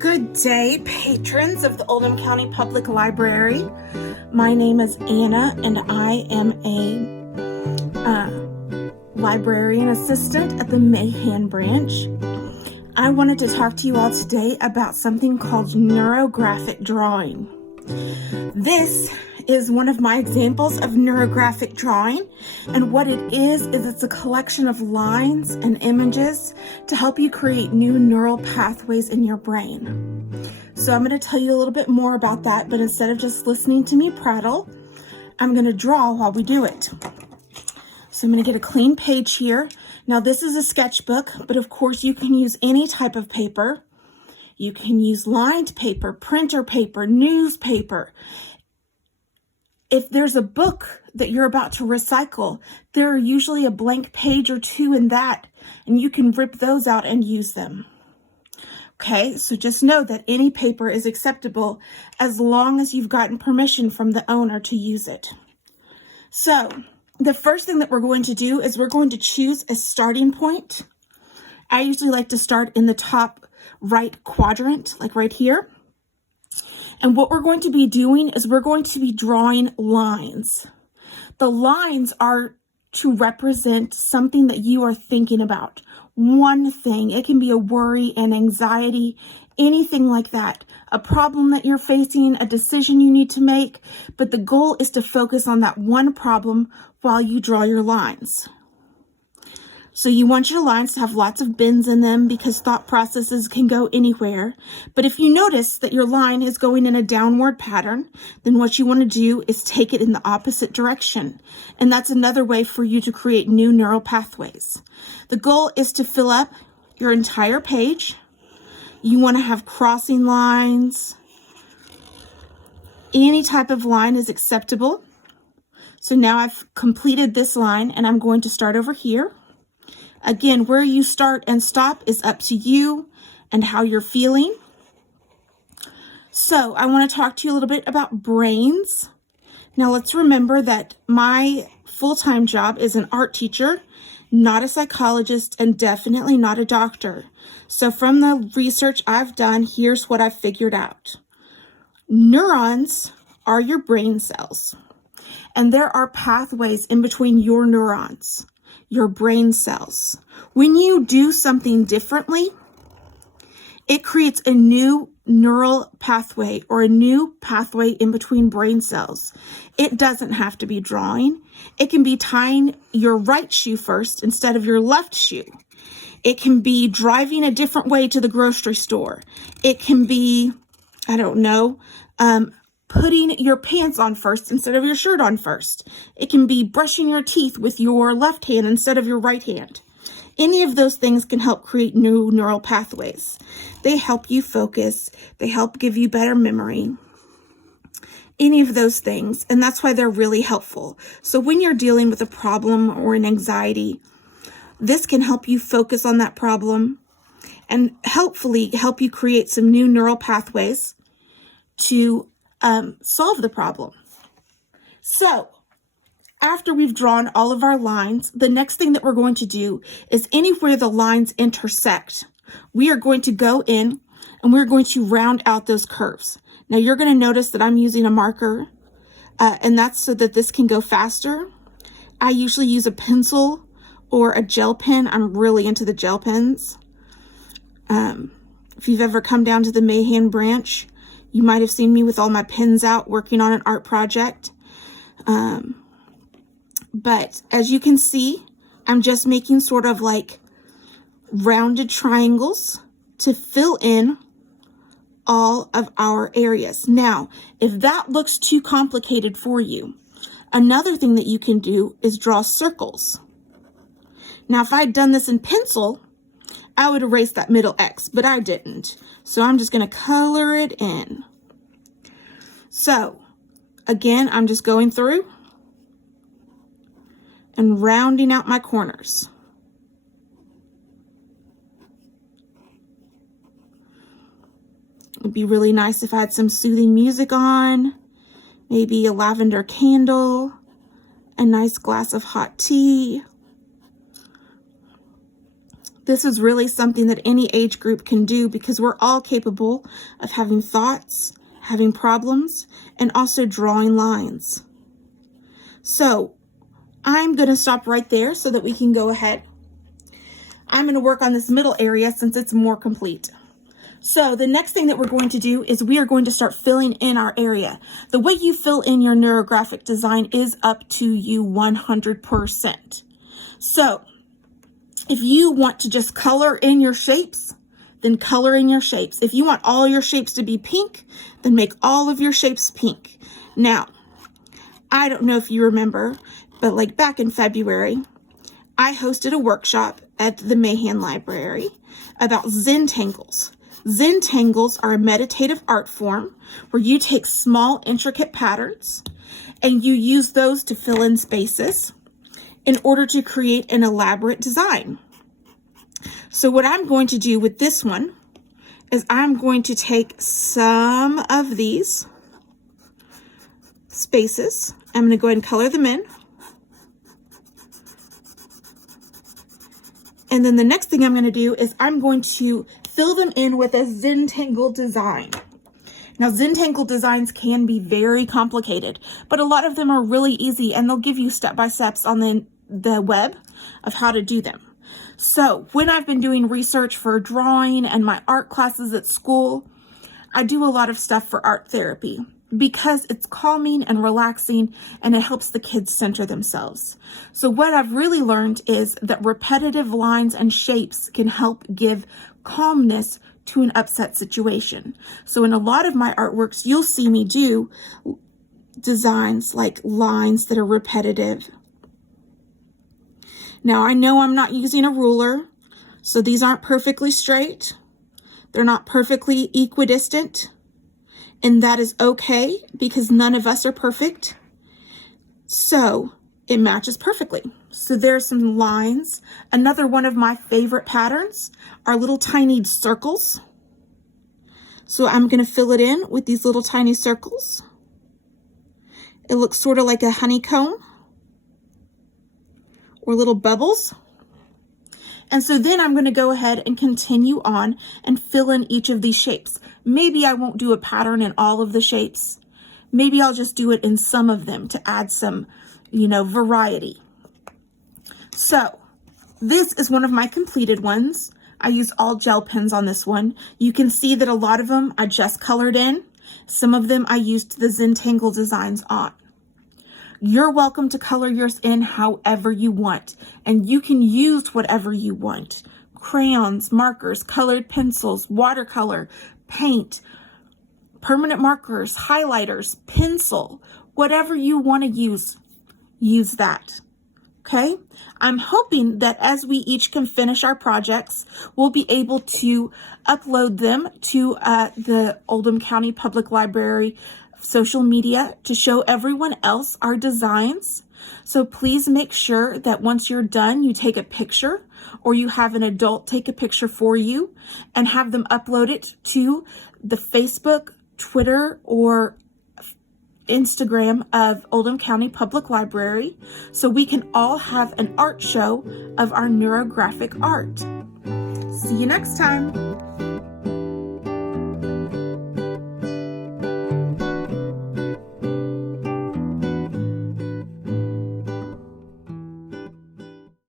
Good day, patrons of the Oldham County Public Library. My name is Anna, and I am a librarian assistant at the Mahan branch. I wanted to talk to you all today about something called neurographic drawing. This is one of my examples of neurographic drawing, and what it is it's a collection of lines and images to help you create new neural pathways in your brain. So I'm going to tell you a little bit more about that, but instead of just listening to me prattle, I'm going to draw while we do it. So I'm going to get a clean page here. Now this is a sketchbook, but of course you can use any type of paper. You can use lined paper, printer paper, newspaper. If there's a book that you're about to recycle, there are usually a blank page or two in that, and you can rip those out and use them. Okay, so just know that any paper is acceptable as long as you've gotten permission from the owner to use it. So the first thing that we're going to do is we're going to choose a starting point. I usually like to start in the top right quadrant, like right here. And what we're going to be doing is we're going to be drawing lines. The lines are to represent something that you are thinking about. One thing. It can be a worry, an anxiety, anything like that. A problem that you're facing, a decision you need to make. But the goal is to focus on that one problem while you draw your lines. So you want your lines to have lots of bends in them because thought processes can go anywhere. But if you notice that your line is going in a downward pattern, then what you want to do is take it in the opposite direction. And that's another way for you to create new neural pathways. The goal is to fill up your entire page. You want to have crossing lines. Any type of line is acceptable. So now I've completed this line and I'm going to start over here. Again, where you start and stop is up to you and how you're feeling. So I want to talk to you a little bit about brains. Now let's remember that my full-time job is an art teacher, not a psychologist, and definitely not a doctor. So from the research I've done, here's what I've figured out. Neurons are your brain cells, and there are pathways in between your neurons. Your brain cells. When you do something differently, it creates a new neural pathway or a new pathway in between brain cells. It doesn't have to be drawing. It can be tying your right shoe first instead of your left shoe. It can be driving a different way to the grocery store. It can be, I don't know, putting your pants on first instead of your shirt on first. It can be brushing your teeth with your left hand instead of your right hand. Any of those things can help create new neural pathways. They help you focus. They help give you better memory. Any of those things. And that's why they're really helpful. So when you're dealing with a problem or an anxiety, this can help you focus on that problem and hopefully help you create some new neural pathways to solve the problem. So after we've drawn all of our lines, the next thing that we're going to do is anywhere the lines intersect, we are going to go in and we're going to round out those curves. Now you're going to notice that I'm using a marker and that's so that this can go faster. I usually use a pencil or a gel pen. I'm really into the gel pens. If you've ever come down to the Mahan branch, you might have seen me with all my pens out working on an art project. But as you can see, I'm just making sort of like rounded triangles to fill in all of our areas. Now, if that looks too complicated for you, another thing that you can do is draw circles. Now, if I'd done this in pencil, I would erase that middle X, but I didn't. So I'm just going to color it in. So again, I'm just going through and rounding out my corners. It would be really nice if I had some soothing music on, maybe a lavender candle, a nice glass of hot tea. This is really something that any age group can do because we're all capable of having thoughts, having problems, and also drawing lines. So I'm going to stop right there so that we can go ahead. I'm going to work on this middle area since it's more complete. So the next thing that we're going to do is we are going to start filling in our area. The way you fill in your neurographic design is up to you 100%. So if you want to just color in your shapes, then color in your shapes. If you want all your shapes to be pink, then make all of your shapes pink. Now, I don't know if you remember, but like back in February, I hosted a workshop at the Mahan Library about Zentangles. Zentangles are a meditative art form where you take small, intricate patterns and you use those to fill in spaces in order to create an elaborate design. So what I'm going to do with this one is I'm going to take some of these spaces. I'm going to go ahead and color them in. And then the next thing I'm going to do is I'm going to fill them in with a Zentangle design. Now, Zentangle designs can be very complicated, but a lot of them are really easy, and they'll give you step-by-steps on the web of how to do them. So when I've been doing research for drawing and my art classes at school, I do a lot of stuff for art therapy because it's calming and relaxing and it helps the kids center themselves. So what I've really learned is that repetitive lines and shapes can help give calmness to an upset situation. So in a lot of my artworks, you'll see me do designs like lines that are repetitive. Now I know I'm not using a ruler, so these aren't perfectly straight. They're not perfectly equidistant, and that is okay because none of us are perfect. So it matches perfectly. So there's some lines. Another one of my favorite patterns are little tiny circles. So I'm going to fill it in with these little tiny circles. It looks sort of like a honeycomb or little bubbles. And so then I'm going to go ahead and continue on and fill in each of these shapes. Maybe I won't do a pattern in all of the shapes. Maybe I'll just do it in some of them to add some, variety. So this is one of my completed ones. I use all gel pens on this one. You can see that a lot of them I just colored in. Some of them I used the Zentangle designs on. You're welcome to color yours in however you want, and you can use whatever you want. Crayons, markers, colored pencils, watercolor, paint, permanent markers, highlighters, pencil, whatever you want to use that. Okay? I'm hoping that as we each can finish our projects, we'll be able to upload them to the Oldham County Public Library social media to show everyone else our designs. So please make sure that once you're done, you take a picture or you have an adult take a picture for you and have them upload it to the Facebook, Twitter, or Instagram of Oldham County Public Library so we can all have an art show of our neurographic art. See you next time.